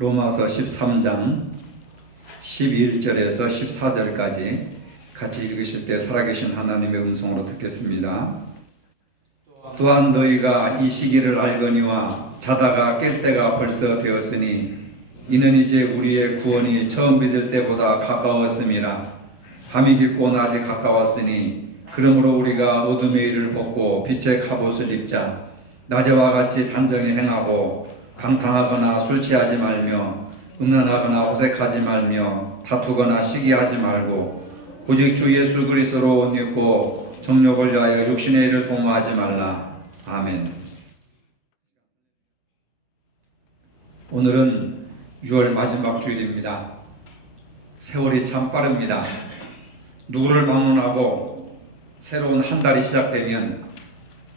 로마서 13장 11절에서 14절까지 같이 읽으실 때 살아계신 하나님의 음성으로 듣겠습니다. 또한 너희가 이 시기를 알거니와 자다가 깰 때가 벌써 되었으니 이는 이제 우리의 구원이 처음 믿을 때보다 가까웠음이라. 밤이 깊고 낮이 가까웠으니 그러므로 우리가 어둠의 일을 벗고 빛의 갑옷을 입자. 낮에와 같이 단정히 행하고 방탕하거나 술 취하지 말며 음란하거나 호색하지 말며 다투거나 시기하지 말고 오직 주 예수 그리스도로 옷 입고 정욕을 위하여 육신의 일을 도모하지 말라. 아멘. 오늘은 6월 마지막 주일입니다. 세월이 참 빠릅니다. 누구를 막론하고 새로운 한 달이 시작되면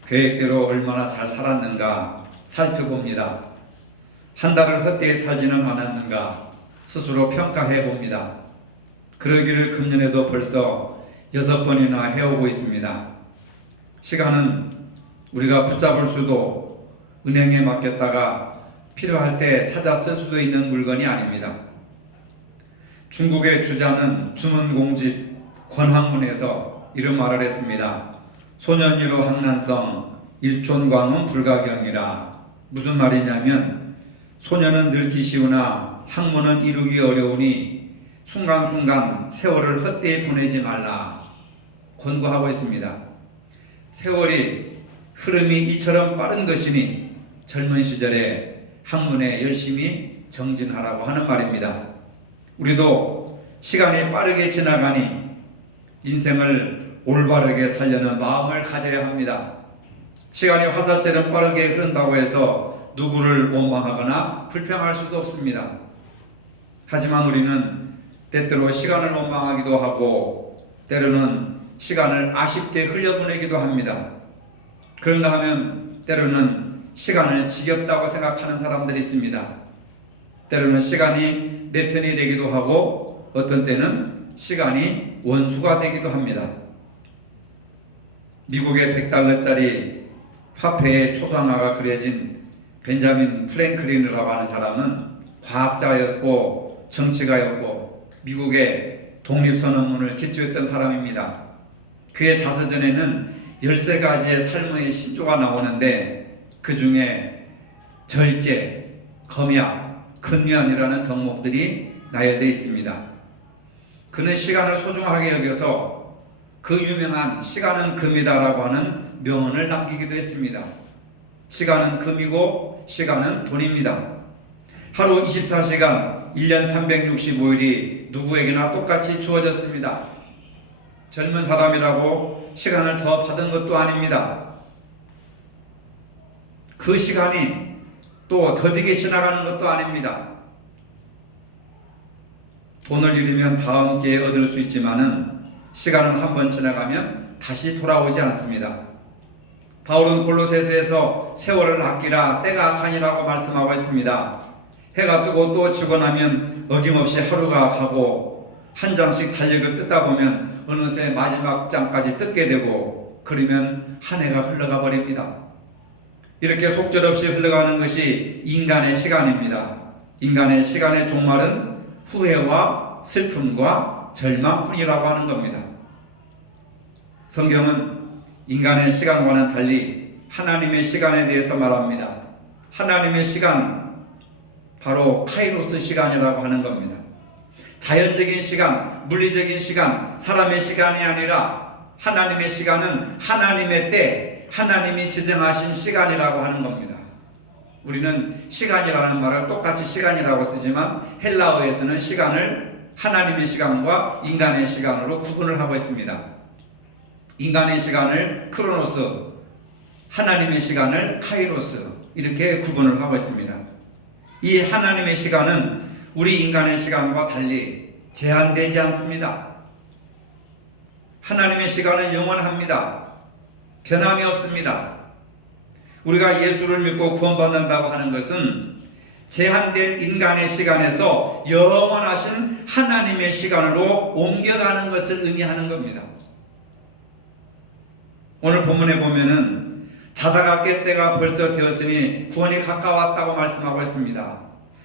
계획대로 얼마나 잘 살았는가 살펴봅니다. 한 달을 헛되이 살지는 않았는가 스스로 평가해 봅니다. 그러기를 금년에도 벌써 6번이나 해오고 있습니다. 시간은 우리가 붙잡을 수도 은행에 맡겼다가 필요할 때 찾아 쓸 수도 있는 물건이 아닙니다. 중국의 주자는 주문공집 권학문에서 이런 말을 했습니다. 소년이로 학난성 일촌광은 불가경이라. 무슨 말이냐면 소년은 늙기 쉬우나 학문은 이루기 어려우니 순간순간 세월을 헛되이 보내지 말라 권고하고 있습니다. 세월이 흐름이 이처럼 빠른 것이니 젊은 시절에 학문에 열심히 정진하라고 하는 말입니다. 우리도 시간이 빠르게 지나가니 인생을 올바르게 살려는 마음을 가져야 합니다. 시간이 화살처럼 빠르게 흐른다고 해서 누구를 원망하거나 불평할 수도 없습니다. 하지만 우리는 때때로 시간을 원망하기도 하고 때로는 시간을 아쉽게 흘려보내기도 합니다. 그런가 하면 때로는 시간을 지겹다고 생각하는 사람들이 있습니다. 때로는 시간이 내 편이 되기도 하고 어떤 때는 시간이 원수가 되기도 합니다. 미국의 100달러짜리 화폐의 초상화가 그려진 벤자민 프랭클린이라고 하는 사람은 과학자였고 정치가였고 미국의 독립선언문을 기초했던 사람입니다. 그의 자서전에는 13가지의 삶의 신조가 나오는데 그 중에 절제, 검약, 근면이라는 덕목들이 나열되어 있습니다. 그는 시간을 소중하게 여겨서 그 유명한 시간은 금이다라고 하는 명언을 남기기도 했습니다. 시간은 금이고 시간은 돈입니다. 하루 24시간 1년 365일이 누구에게나 똑같이 주어졌습니다. 젊은 사람이라고 시간을 더 받은 것도 아닙니다. 그 시간이 또 더디게 지나가는 것도 아닙니다. 돈을 잃으면 다음 기회에 얻을 수 있지만은 시간은 한번 지나가면 다시 돌아오지 않습니다. 바울은 골로새서에서 세월을 아끼라 때가 악하니라고 말씀하고 있습니다. 해가 뜨고 또 지고 나면 어김없이 하루가 가고 한 장씩 달력을 뜯다 보면 어느새 마지막 장까지 뜯게 되고 그러면 한 해가 흘러가 버립니다. 이렇게 속절없이 흘러가는 것이 인간의 시간입니다. 인간의 시간의 종말은 후회와 슬픔과 절망뿐이라고 하는 겁니다. 성경은 인간의 시간과는 달리 하나님의 시간에 대해서 말합니다. 하나님의 시간, 바로 카이로스 시간이라고 하는 겁니다. 자연적인 시간, 물리적인 시간, 사람의 시간이 아니라 하나님의 시간은 하나님의 때, 하나님이 지정하신 시간이라고 하는 겁니다. 우리는 시간이라는 말을 똑같이 시간이라고 쓰지만 헬라어에서는 시간을 하나님의 시간과 인간의 시간으로 구분을 하고 있습니다. 인간의 시간을 크로노스, 하나님의 시간을 카이로스 이렇게 구분을 하고 있습니다. 이 하나님의 시간은 우리 인간의 시간과 달리 제한되지 않습니다. 하나님의 시간은 영원합니다. 변함이 없습니다. 우리가 예수를 믿고 구원받는다고 하는 것은 제한된 인간의 시간에서 영원하신 하나님의 시간으로 옮겨가는 것을 의미하는 겁니다. 오늘 본문에 보면은 자다가 깰 때가 벌써 되었으니 구원이 가까웠다고 말씀하고 있습니다.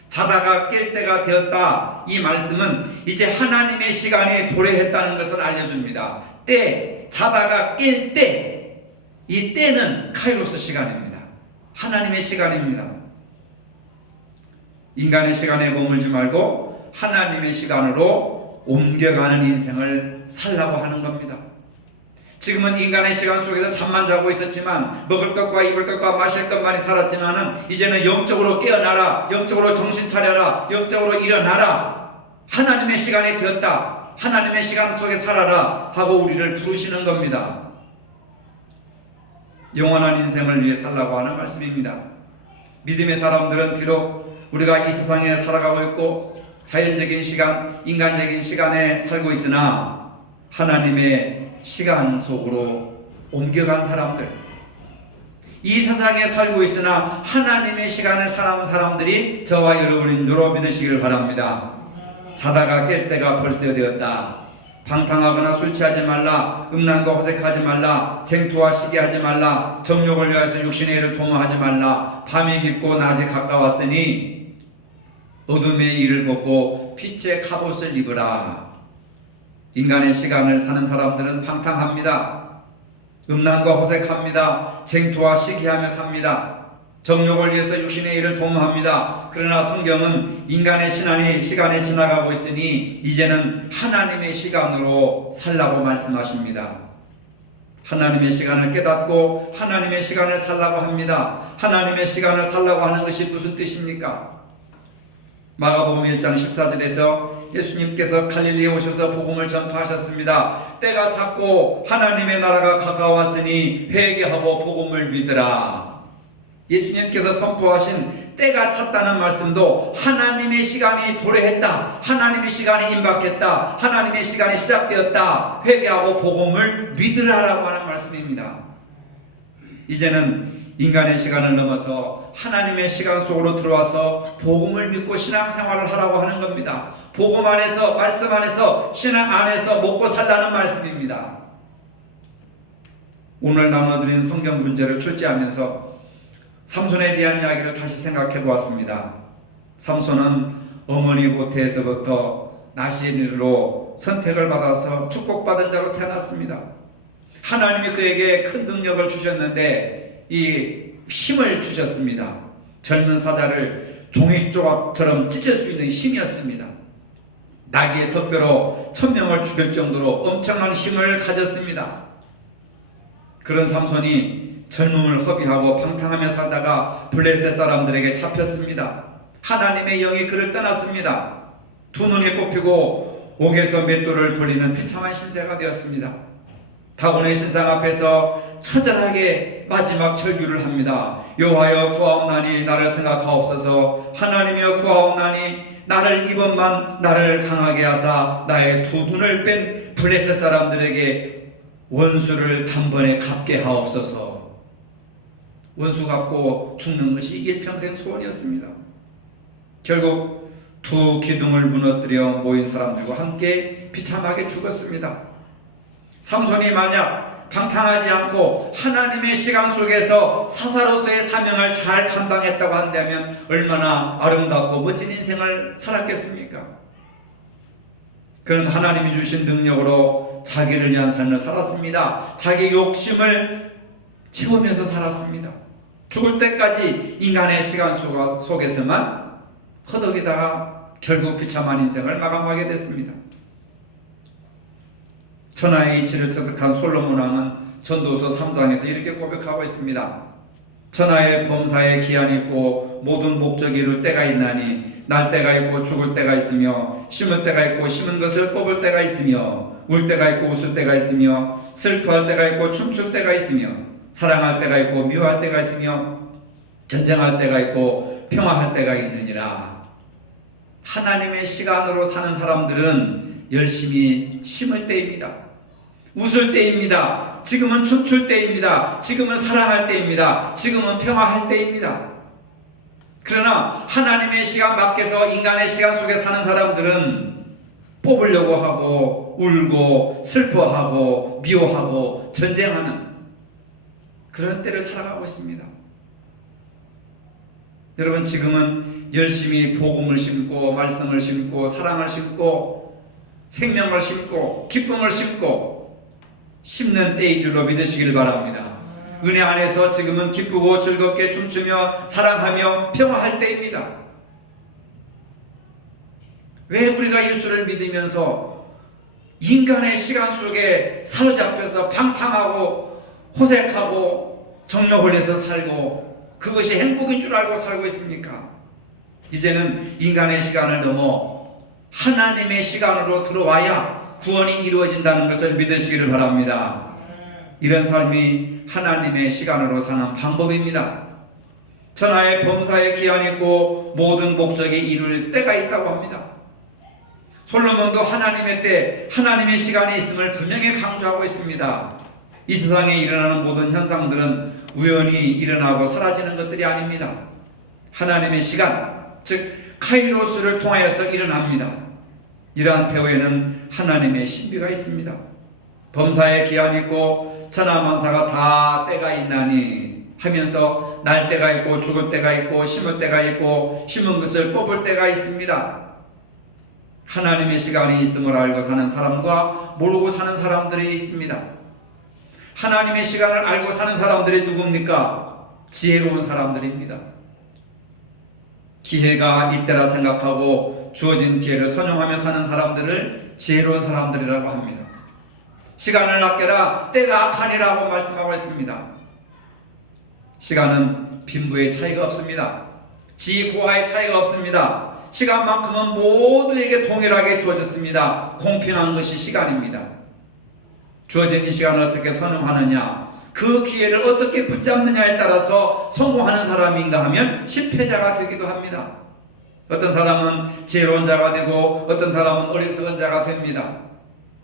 자다가 깰 때가 되었다. 이 말씀은 이제 하나님의 시간이 도래했다는 것을 알려줍니다. 자다가 깰 때, 이 때는 카이로스 시간입니다. 하나님의 시간입니다. 인간의 시간에 머물지 말고 하나님의 시간으로 옮겨가는 인생을 살라고 하는 겁니다. 지금은 인간의 시간 속에서 잠만 자고 있었지만, 먹을 것과 입을 것과 마실 것만이 살았지만은 이제는 영적으로 깨어나라, 영적으로 정신 차려라, 영적으로 일어나라, 하나님의 시간이 되었다, 하나님의 시간 속에 살아라 하고 우리를 부르시는 겁니다. 영원한 인생을 위해 살라고 하는 말씀입니다. 믿음의 사람들은 비록 우리가 이 세상에 살아가고 있고 자연적인 시간, 인간적인 시간에 살고 있으나 하나님의 시간 속으로 옮겨간 사람들, 이 세상에 살고 있으나 하나님의 시간을 사랑하는 사람들이 저와 여러분인 줄로 믿으시길 바랍니다. 자다가 깰 때가 벌써 되었다. 방탕하거나 술 취하지 말라, 음란과 호색하지 말라, 쟁투와 시기하지 말라, 정욕을 위하여서 육신의 일을 도모하지 말라. 밤이 깊고 낮이 가까웠으니 어둠의 일을 벗고 빛의 갑옷을 입으라. 인간의 시간을 사는 사람들은 방탕합니다. 음란과 호색합니다. 쟁투와 시기하며 삽니다. 정욕을 위해서 육신의 일을 도모합니다. 그러나 성경은 인간의 시간이 지나가고 있으니 이제는 하나님의 시간으로 살라고 말씀하십니다. 하나님의 시간을 깨닫고 하나님의 시간을 살라고 합니다. 하나님의 시간을 살라고 하는 것이 무슨 뜻입니까? 마가복음 1장 14절에서 예수님께서 갈릴리에 오셔서 복음을 전파하셨습니다. 때가 찼고 하나님의 나라가 가까웠으니 회개하고 복음을 믿으라. 예수님께서 선포하신 때가 찼다는 말씀도 하나님의 시간이 도래했다, 하나님의 시간이 임박했다, 하나님의 시간이 시작되었다, 회개하고 복음을 믿으라라고 하는 말씀입니다. 이제는 인간의 시간을 넘어서 하나님의 시간 속으로 들어와서 복음을 믿고 신앙생활을 하라고 하는 겁니다. 복음 안에서, 말씀 안에서, 신앙 안에서 먹고 살라는 말씀입니다. 오늘 나눠드린 성경 문제를 출제하면서 삼손에 대한 이야기를 다시 생각해 보았습니다. 삼손은 어머니 모태에서부터 나시린으로 선택을 받아서 축복받은 자로 태어났습니다. 하나님이 그에게 큰 능력을 주셨는데 이 힘을 주셨습니다. 젊은 사자를 종이조각처럼 찢을 수 있는 힘이었습니다. 나귀의 턱뼈로 1000명을 죽일 정도로 엄청난 힘을 가졌습니다. 그런 삼손이 젊음을 허비하고 방탕하며 살다가 블레셋 사람들에게 잡혔습니다. 하나님의 영이 그를 떠났습니다. 두 눈이 뽑히고 옥에서 맷돌을 돌리는 비참한 신세가 되었습니다. 다곤의 신상 앞에서 처절하게 마지막 절규를 합니다. 여호와여 구하옵나니 나를 생각하옵소서. 하나님이여 구하옵나니 나를 이번만 나를 강하게 하사 나의 두 눈을 뺀 블레셋 사람들에게 원수를 단번에 갚게 하옵소서. 원수 갚고 죽는 것이 일평생 소원이었습니다. 결국 두 기둥을 무너뜨려 모인 사람들과 함께 비참하게 죽었습니다. 삼손이 만약 방탕하지 않고 하나님의 시간 속에서 사사로서의 사명을 잘 감당했다고 한다면 얼마나 아름답고 멋진 인생을 살았겠습니까? 그는 하나님이 주신 능력으로 자기를 위한 삶을 살았습니다. 자기 욕심을 채우면서 살았습니다. 죽을 때까지 인간의 시간 속에서만 허덕이다가 결국 비참한 인생을 마감하게 됐습니다. 천하의 이치를 터득한 솔로몬 왕은 전도서 3장에서 이렇게 고백하고 있습니다. 천하의 범사에 기한이 있고 모든 목적이 이룰 때가 있나니 날 때가 있고 죽을 때가 있으며 심을 때가 있고 심은 것을 뽑을 때가 있으며 울 때가 있고 웃을 때가 있으며 슬퍼할 때가 있고 춤출 때가 있으며 사랑할 때가 있고 미워할 때가 있으며 전쟁할 때가 있고 평화할 때가 있느니라. 하나님의 시간으로 사는 사람들은 열심히 심을 때입니다. 웃을 때입니다. 지금은 춤출 때입니다. 지금은 사랑할 때입니다. 지금은 평화할 때입니다. 그러나 하나님의 시간 밖에서 인간의 시간 속에 사는 사람들은 뽑으려고 하고 울고 슬퍼하고 미워하고 전쟁하는 그런 때를 살아가고 있습니다. 여러분, 지금은 열심히 복음을 심고 말씀을 심고 사랑을 심고 생명을 심고 기쁨을 심고 심는 때인 줄로 믿으시길 바랍니다. 은혜 안에서 지금은 기쁘고 즐겁게 춤추며 사랑하며 평화할 때입니다. 왜 우리가 예수를 믿으면서 인간의 시간 속에 사로잡혀서 방탕하고 호색하고 정욕을해서 살고 그것이 행복인 줄 알고 살고 있습니까? 이제는 인간의 시간을 넘어 하나님의 시간으로 들어와야 구원이 이루어진다는 것을 믿으시기를 바랍니다. 이런 삶이 하나님의 시간으로 사는 방법입니다. 천하의 범사에 기한이 있고 모든 목적이 이룰 때가 있다고 합니다. 솔로몬도 하나님의 때, 하나님의 시간이 있음을 분명히 강조하고 있습니다. 이 세상에 일어나는 모든 현상들은 우연히 일어나고 사라지는 것들이 아닙니다. 하나님의 시간, 즉 카이로스를 통하여서 일어납니다. 이러한 배후에는 하나님의 신비가 있습니다. 범사에 기한이 있고 천하만사가 다 때가 있나니 하면서 날 때가 있고 죽을 때가 있고 심을 때가 있고 심은 것을 뽑을 때가 있습니다. 하나님의 시간이 있음을 알고 사는 사람과 모르고 사는 사람들이 있습니다. 하나님의 시간을 알고 사는 사람들이 누굽니까? 지혜로운 사람들입니다. 기회가 이때라 생각하고 주어진 기회를 선용하며 사는 사람들을 지혜로운 사람들이라고 합니다. 시간을 아껴라 때가 악하니라고 말씀하고 있습니다. 시간은 빈부의 차이가 없습니다. 지고하의 차이가 없습니다. 시간만큼은 모두에게 동일하게 주어졌습니다. 공평한 것이 시간입니다. 주어진 이 시간을 어떻게 선용하느냐, 그 기회를 어떻게 붙잡느냐에 따라서 성공하는 사람인가 하면 실패자가 되기도 합니다. 어떤 사람은 지혜로운 자가 되고 어떤 사람은 어리석은 자가 됩니다.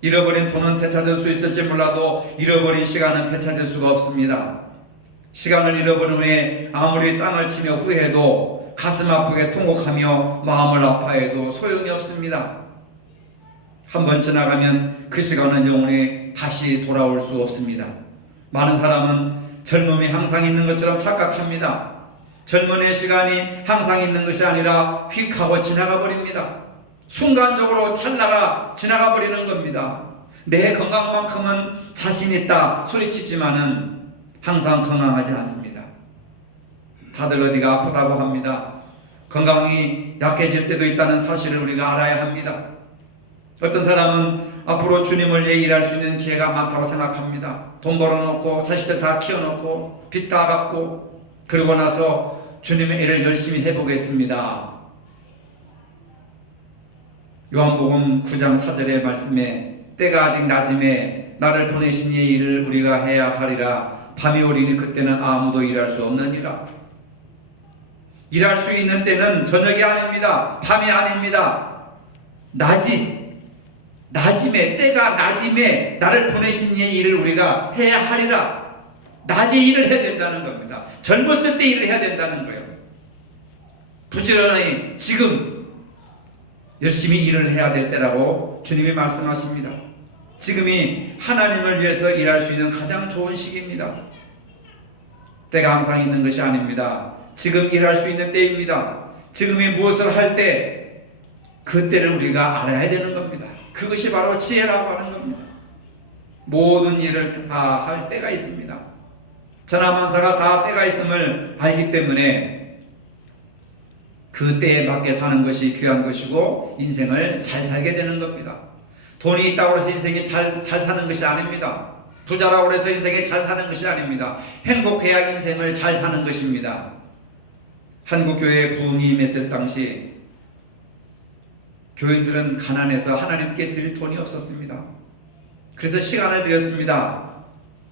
잃어버린 돈은 되찾을 수 있을지 몰라도 잃어버린 시간은 되찾을 수가 없습니다. 시간을 잃어버린 후에 아무리 땅을 치며 후회해도 가슴 아프게 통곡하며 마음을 아파해도 소용이 없습니다. 한번 지나가면 그 시간은 영원히 다시 돌아올 수 없습니다. 많은 사람은 젊음이 항상 있는 것처럼 착각합니다. 젊은이의 시간이 항상 있는 것이 아니라 휙 하고 지나가 버립니다. 순간적으로 찰나가 지나가 버리는 겁니다. 내 건강만큼은 자신 있다 소리치지만은 항상 건강하지 않습니다. 다들 어디가 아프다고 합니다. 건강이 약해질 때도 있다는 사실을 우리가 알아야 합니다. 어떤 사람은 앞으로 주님을 위해 일할 수 있는 기회가 많다고 생각합니다. 돈 벌어놓고 자식들 다 키워놓고 빚 다 갚고 그러고 나서 주님의 일을 열심히 해보겠습니다. 요한복음 9장 4절의 말씀에 때가 아직 낮음에 나를 보내신 이의 일을 우리가 해야 하리라. 밤이 오리니 그때는 아무도 일할 수 없느니라. 일할 수 있는 때는 저녁이 아닙니다. 밤이 아닙니다. 낮임에, 때가 낮임에 나를 보내신 이의 일을 우리가 해야 하리라. 낮에 일을 해야 된다는 겁니다. 젊었을 때 일을 해야 된다는 거예요. 부지런히 지금 열심히 일을 해야 될 때라고 주님이 말씀하십니다. 지금이 하나님을 위해서 일할 수 있는 가장 좋은 시기입니다. 때가 항상 있는 것이 아닙니다. 지금 일할 수 있는 때입니다. 지금이 무엇을 할 때, 그 때를 우리가 알아야 되는 겁니다. 그것이 바로 지혜라고 하는 겁니다. 모든 일을 다 할 때가 있습니다. 천하만사가 다 때가 있음을 알기 때문에 그 때에 맞게 사는 것이 귀한 것이고 인생을 잘 살게 되는 겁니다. 돈이 있다고 해서 인생이 잘 사는 것이 아닙니다. 부자라고 해서 인생이 잘 사는 것이 아닙니다. 행복해야 인생을 잘 사는 것입니다. 한국교회에 부흥이 임했을 당시 교인들은 가난해서 하나님께 드릴 돈이 없었습니다. 그래서 시간을 드렸습니다.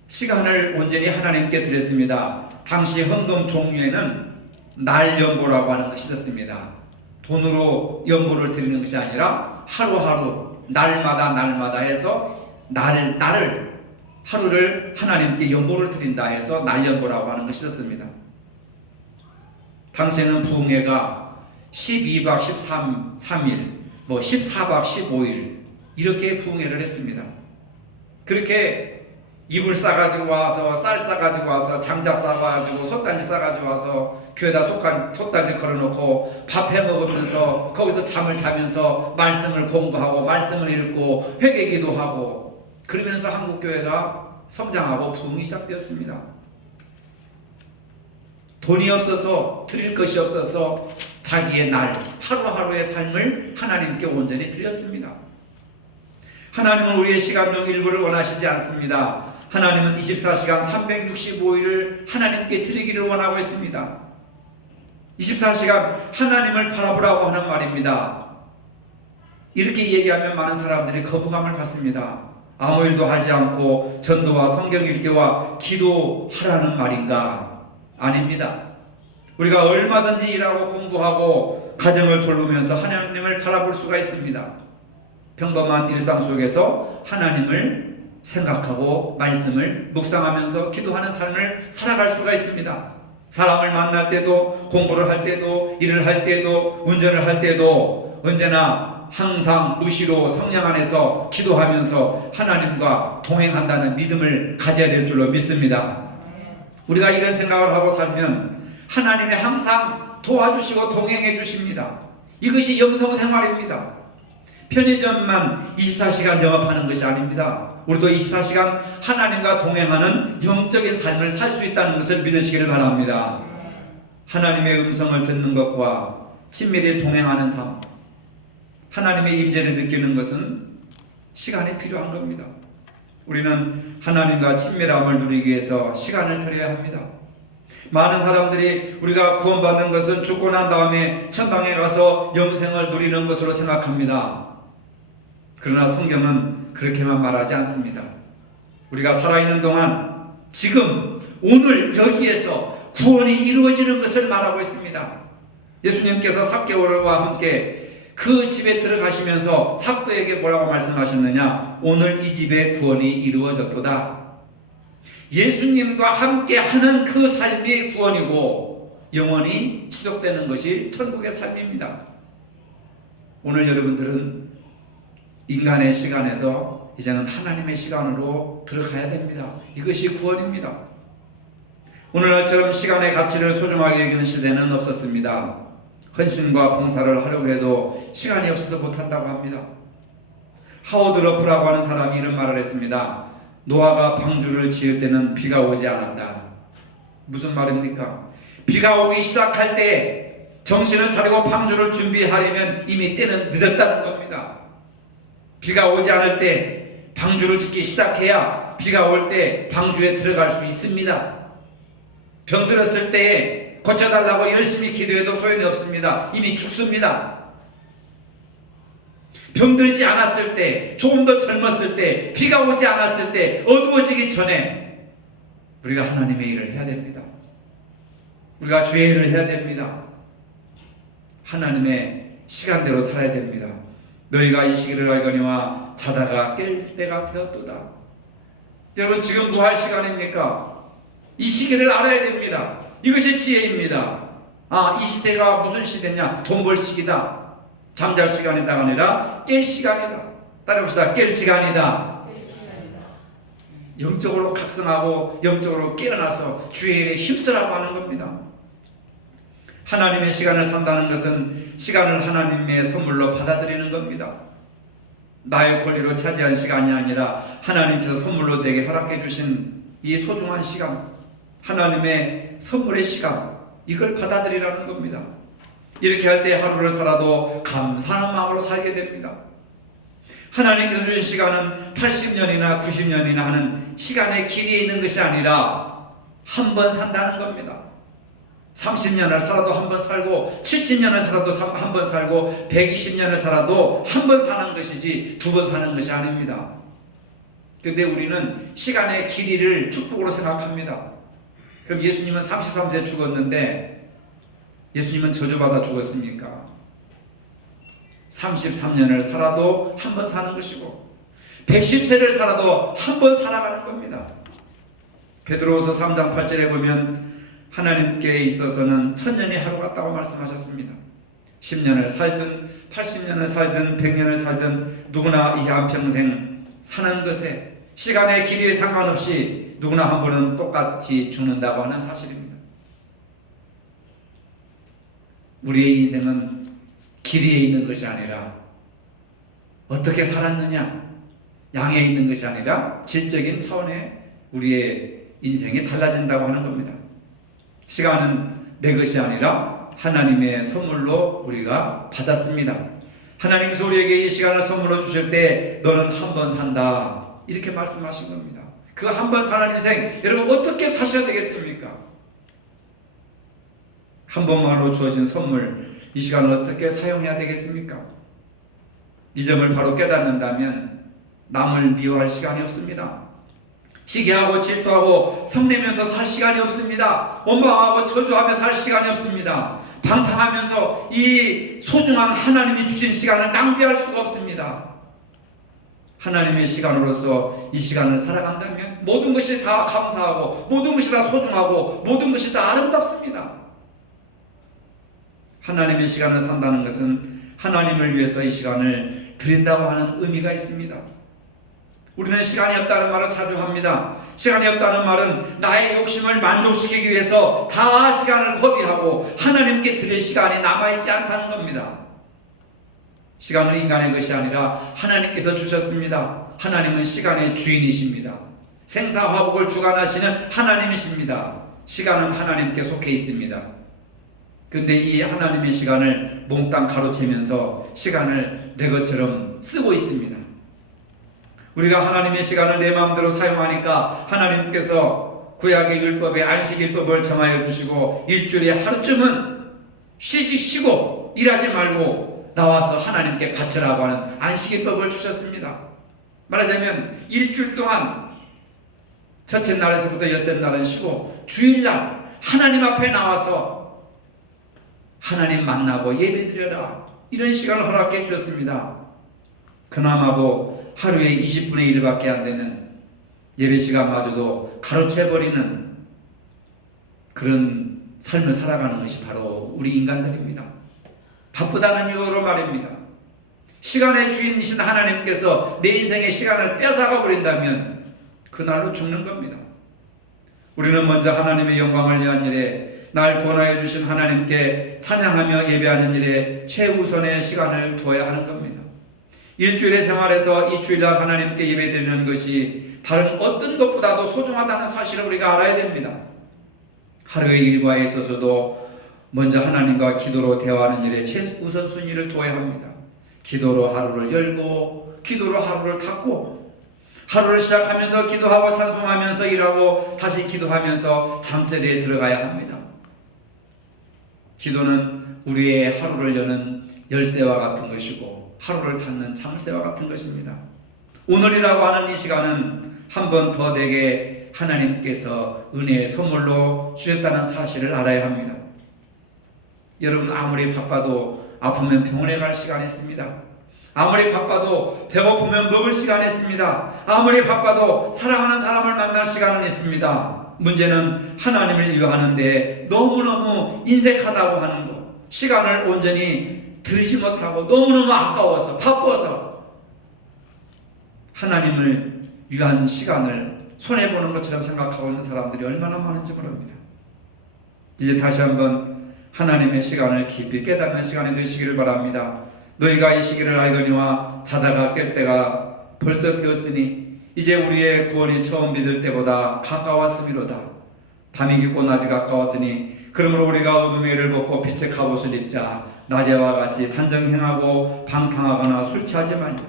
시간을 온전히 하나님께 드렸습니다. 당시 헌금 종류에는 날연보라고 하는 것이 있었습니다. 돈으로 연보를 드리는 것이 아니라 하루하루 날마다 해서 하루를 하나님께 연보를 드린다 해서 날연보라고 하는 것이 있었습니다. 당시에는 부흥회가 12박 13일 14박 15일 이렇게 부흥회를 했습니다. 그렇게 이불 싸가지고 와서, 쌀 싸가지고 와서, 장작 싸가지고, 솥단지 싸가지고 와서 교회에다 솥단지 걸어놓고 밥 해먹으면서 거기서 잠을 자면서 말씀을 공부하고 말씀을 읽고 회개기도 하고, 그러면서 한국교회가 성장하고 부흥이 시작되었습니다. 돈이 없어서, 드릴 것이 없어서 자기의 날, 하루하루의 삶을 하나님께 온전히 드렸습니다. 하나님은 우리의 시간 중 일부를 원하시지 않습니다. 하나님은 24시간 365일을 하나님께 드리기를 원하고 있습니다. 24시간 하나님을 바라보라고 하는 말입니다. 이렇게 얘기하면 많은 사람들이 거부감을 갖습니다. 아무 일도 하지 않고 전도와 성경 읽기와 기도하라는 말인가? 아닙니다. 우리가 얼마든지 일하고 공부하고 가정을 돌보면서 하나님을 바라볼 수가 있습니다. 평범한 일상 속에서 하나님을 생각하고 말씀을 묵상하면서 기도하는 삶을 살아갈 수가 있습니다. 사람을 만날 때도, 공부를 할 때도, 일을 할 때도, 운전을 할 때도 언제나 항상 무시로 성령 안에서 기도하면서 하나님과 동행한다는 믿음을 가져야 될 줄로 믿습니다. 우리가 이런 생각을 하고 살면 하나님이 항상 도와주시고 동행해 주십니다. 이것이 영성생활입니다. 편의점만 24시간 영업하는 것이 아닙니다. 우리도 24시간 하나님과 동행하는 영적인 삶을 살 수 있다는 것을 믿으시기를 바랍니다. 하나님의 음성을 듣는 것과 친밀히 동행하는 삶, 하나님의 임재를 느끼는 것은 시간이 필요한 겁니다. 우리는 하나님과 친밀함을 누리기 위해서 시간을 들여야 합니다. 많은 사람들이 우리가 구원받는 것은 죽고 난 다음에 천당에 가서 영생을 누리는 것으로 생각합니다. 그러나 성경은 그렇게만 말하지 않습니다. 우리가 살아있는 동안 지금 오늘 여기에서 구원이 이루어지는 것을 말하고 있습니다. 예수님께서 삭개오와 함께 그 집에 들어가시면서 삭개오에게 뭐라고 말씀하셨느냐? 오늘 이 집에 구원이 이루어졌도다. 예수님과 함께 하는 그 삶이 구원이고 영원히 지속되는 것이 천국의 삶입니다. 오늘 여러분들은 인간의 시간에서 이제는 하나님의 시간으로 들어가야 됩니다. 이것이 구원입니다. 오늘날처럼 시간의 가치를 소중하게 여기는 시대는 없었습니다. 헌신과 봉사를 하려고 해도 시간이 없어서 못한다고 합니다. 하워드 러프라고 하는 사람이 이런 말을 했습니다. 노아가 방주를 지을 때는 비가 오지 않았다. 무슨 말입니까? 비가 오기 시작할 때 정신을 차리고 방주를 준비하려면 이미 때는 늦었다는 겁니다. 비가 오지 않을 때 방주를 짓기 시작해야 비가 올 때 방주에 들어갈 수 있습니다. 병들었을 때 고쳐달라고 열심히 기도해도 소용이 없습니다. 이미 죽습니다. 병들지 않았을 때, 조금 더 젊었을 때, 비가 오지 않았을 때, 어두워지기 전에 우리가 하나님의 일을 해야 됩니다. 우리가 주의 일을 해야 됩니다. 하나님의 시간대로 살아야 됩니다. 너희가 이 시기를 알거니와 자다가 깰 때가 되었도다. 여러분, 지금 뭐 할 시간입니까? 이 시기를 알아야 됩니다. 이것이 지혜입니다. 이 시대가 무슨 시대냐? 돈 벌 시기다. 잠잘 시간이다가 아니라 깰 시간이다. 따라합시다. 깰 시간이다. 영적으로 각성하고 영적으로 깨어나서 주의 일에 힘쓰라고 하는 겁니다. 하나님의 시간을 산다는 것은 시간을 하나님의 선물로 받아들이는 겁니다. 나의 권리로 차지한 시간이 아니라 하나님께서 선물로 내게 허락해 주신 이 소중한 시간, 하나님의 선물의 시간, 이걸 받아들이라는 겁니다. 이렇게 할 때 하루를 살아도 감사하는 마음으로 살게 됩니다. 하나님께서 주신 시간은 80년이나 90년이나 하는 시간의 길이에 있는 것이 아니라 한 번 산다는 겁니다. 30년을 살아도 한 번 살고 70년을 살아도 한 번 살고 120년을 살아도 한 번 사는 것이지 두 번 사는 것이 아닙니다. 그런데 우리는 시간의 길이를 축복으로 생각합니다. 그럼 예수님은 33세에 죽었는데 예수님은 저주받아 죽었습니까? 33년을 살아도 한 번 사는 것이고 110세를 살아도 한 번 살아가는 겁니다. 베드로후서 3장 8절에 보면 하나님께 있어서는 천년이 하루 같다고 말씀하셨습니다. 10년을 살든 80년을 살든 100년을 살든 누구나 이 한평생 사는 것에 시간의 길이에 상관없이 누구나 한 번은 똑같이 죽는다고 하는 사실입니다. 우리의 인생은 길이에 있는 것이 아니라 어떻게 살았느냐, 양에 있는 것이 아니라 질적인 차원의 우리의 인생이 달라진다고 하는 겁니다. 시간은 내 것이 아니라 하나님의 선물로 우리가 받았습니다. 하나님께서 우리에게 이 시간을 선물로 주실 때 너는 한 번 산다, 이렇게 말씀하신 겁니다. 그 한 번 사는 인생, 여러분 어떻게 사셔야 되겠습니까? 한 번만으로 주어진 선물, 이 시간을 어떻게 사용해야 되겠습니까? 이 점을 바로 깨닫는다면 남을 미워할 시간이 없습니다. 시기하고 질투하고 성내면서 살 시간이 없습니다. 원망하고 저주하며 살 시간이 없습니다. 방탕하면서 이 소중한 하나님이 주신 시간을 낭비할 수가 없습니다. 하나님의 시간으로서 이 시간을 살아간다면 모든 것이 다 감사하고 모든 것이 다 소중하고 모든 것이 다 아름답습니다. 하나님의 시간을 산다는 것은 하나님을 위해서 이 시간을 드린다고 하는 의미가 있습니다. 우리는 시간이 없다는 말을 자주 합니다. 시간이 없다는 말은 나의 욕심을 만족시키기 위해서 다 시간을 허비하고 하나님께 드릴 시간이 남아있지 않다는 겁니다. 시간은 인간의 것이 아니라 하나님께서 주셨습니다. 하나님은 시간의 주인이십니다. 생사화복을 주관하시는 하나님이십니다. 시간은 하나님께 속해 있습니다. 근데 이 하나님의 시간을 몽땅 가로채면서 시간을 내 것처럼 쓰고 있습니다. 우리가 하나님의 시간을 내 마음대로 사용하니까 하나님께서 구약의 율법에 안식일법을 정하여 주시고 일주일에 하루쯤은 쉬고 일하지 말고 나와서 하나님께 바치라고 하는 안식일법을 주셨습니다. 말하자면 일주일 동안 첫째 날에서부터 엿새 날은 쉬고 주일날 하나님 앞에 나와서 하나님 만나고 예배드려라, 이런 시간을 허락해 주셨습니다. 그나마도 하루에 20분의 1밖에 안 되는 예배 시간마저도 가로채버리는 그런 삶을 살아가는 것이 바로 우리 인간들입니다. 바쁘다는 이유로 말입니다. 시간의 주인이신 하나님께서 내 인생의 시간을 뺏어가 버린다면 그날로 죽는 겁니다. 우리는 먼저 하나님의 영광을 위한 일에, 날 구원하여 주신 하나님께 찬양하며 예배하는 일에 최우선의 시간을 두어야 하는 겁니다. 일주일의 생활에서 이 주일날 하나님께 예배드리는 것이 다른 어떤 것보다도 소중하다는 사실을 우리가 알아야 됩니다. 하루의 일과에 있어서도 먼저 하나님과 기도로 대화하는 일에 최우선순위를 두어야 합니다. 기도로 하루를 열고 기도로 하루를 닫고, 하루를 시작하면서 기도하고 찬송하면서 일하고 다시 기도하면서 잠자리에 들어가야 합니다. 기도는 우리의 하루를 여는 열쇠와 같은 것이고 하루를 닫는 잠새와 같은 것입니다. 오늘이라고 하는 이 시간은 한 번 더 내게 하나님께서 은혜의 선물로 주셨다는 사실을 알아야 합니다. 여러분, 아무리 바빠도 아프면 병원에 갈 시간이 있습니다. 아무리 바빠도 배고프면 먹을 시간이 있습니다. 아무리 바빠도 사랑하는 사람을 만날 시간은 있습니다. 문제는 하나님을 위하는데 너무너무 인색하다고 하는 것, 시간을 온전히 들이지 못하고 너무너무 아까워서 바빠서 하나님을 위한 시간을 손해보는 것처럼 생각하고 있는 사람들이 얼마나 많은지 모릅니다. 이제 다시 한번 하나님의 시간을 깊이 깨닫는 시간이 되시기를 바랍니다. 너희가 이 시기를 알거니와 자다가 깰 때가 벌써 되었으니 이제 우리의 구원이 처음 믿을 때보다 가까웠음이로다. 밤이 깊고 낮이 가까웠으니 그러므로 우리가 어둠의 일을 벗고 빛의 갑옷을 입자. 낮에와 같이 단정행하고 방탕하거나 술 취하지 말며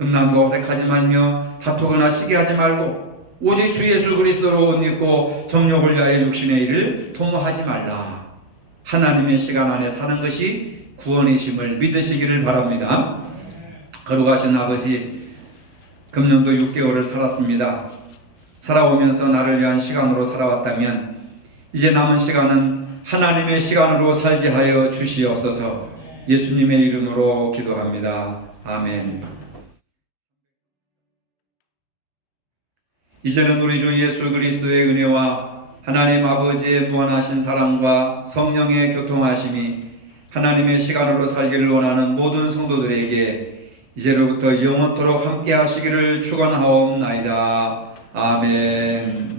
음란과 어색하지 말며 다투거나 시기하지 말고 오직 주 예수 그리스도로 옷 입고 정욕을 위하여 육신의 일을 도모하지 말라. 하나님의 시간 안에 사는 것이 구원이심을 믿으시기를 바랍니다. 거룩하신 아버지, 금년도 6개월을 살았습니다. 살아오면서 나를 위한 시간으로 살아왔다면 이제 남은 시간은 하나님의 시간으로 살게 하여 주시옵소서. 예수님의 이름으로 기도합니다. 아멘. 이제는 우리 주 예수 그리스도의 은혜와 하나님 아버지의 무한하신 사랑과 성령의 교통하심이 하나님의 시간으로 살기를 원하는 모든 성도들에게 이제로부터 영원토록 함께 하시기를 축원하옵나이다. 아멘.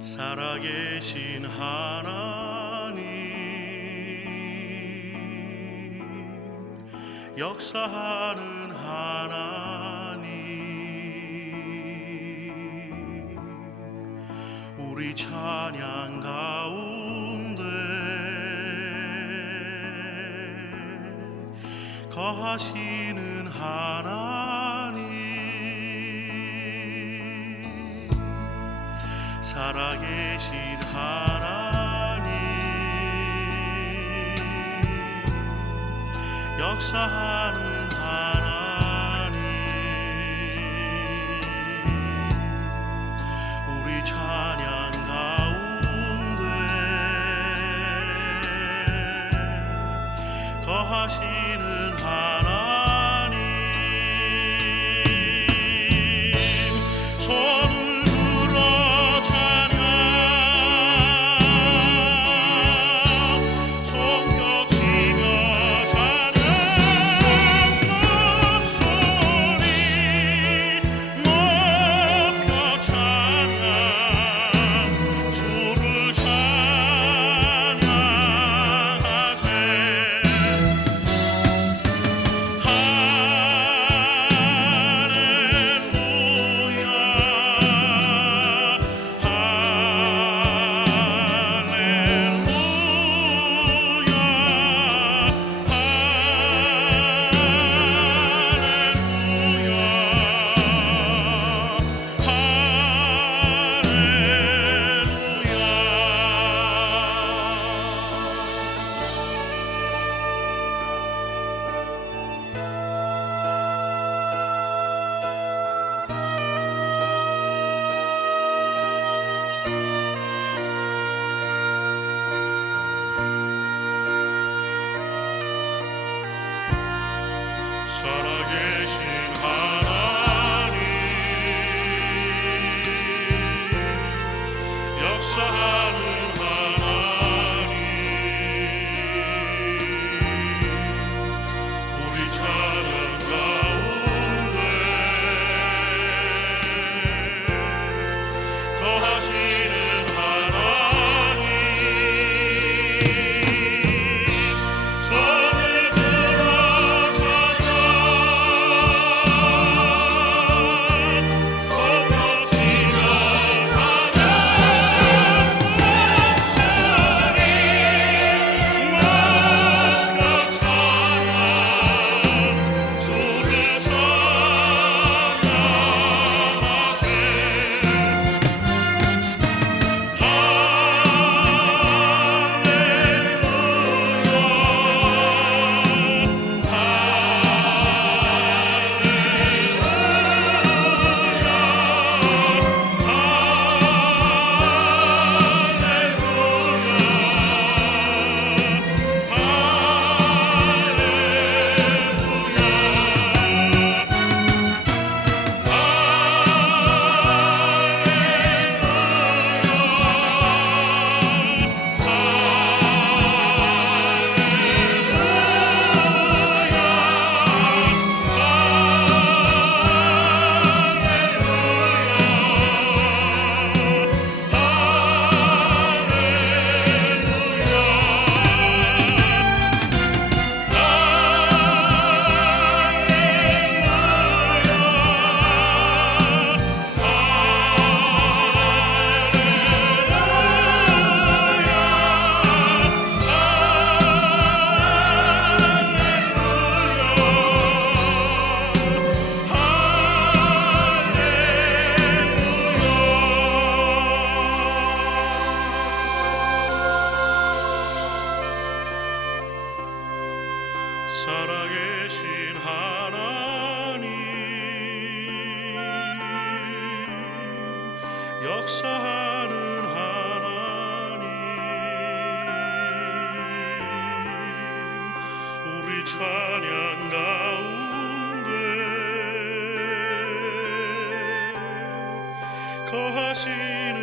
살아계신 하나님, 역사하는 하나님, 우리 찬양 가운데 거하시는 하나님, 살아계신 하나님, 역사하는 하나님, 우리 찬양 가운데 거하시는 하나님, 손을 들어 찬양, 손뼉치며 찬양, 역사하는 하나님 우리 찬양 가운데 거하시는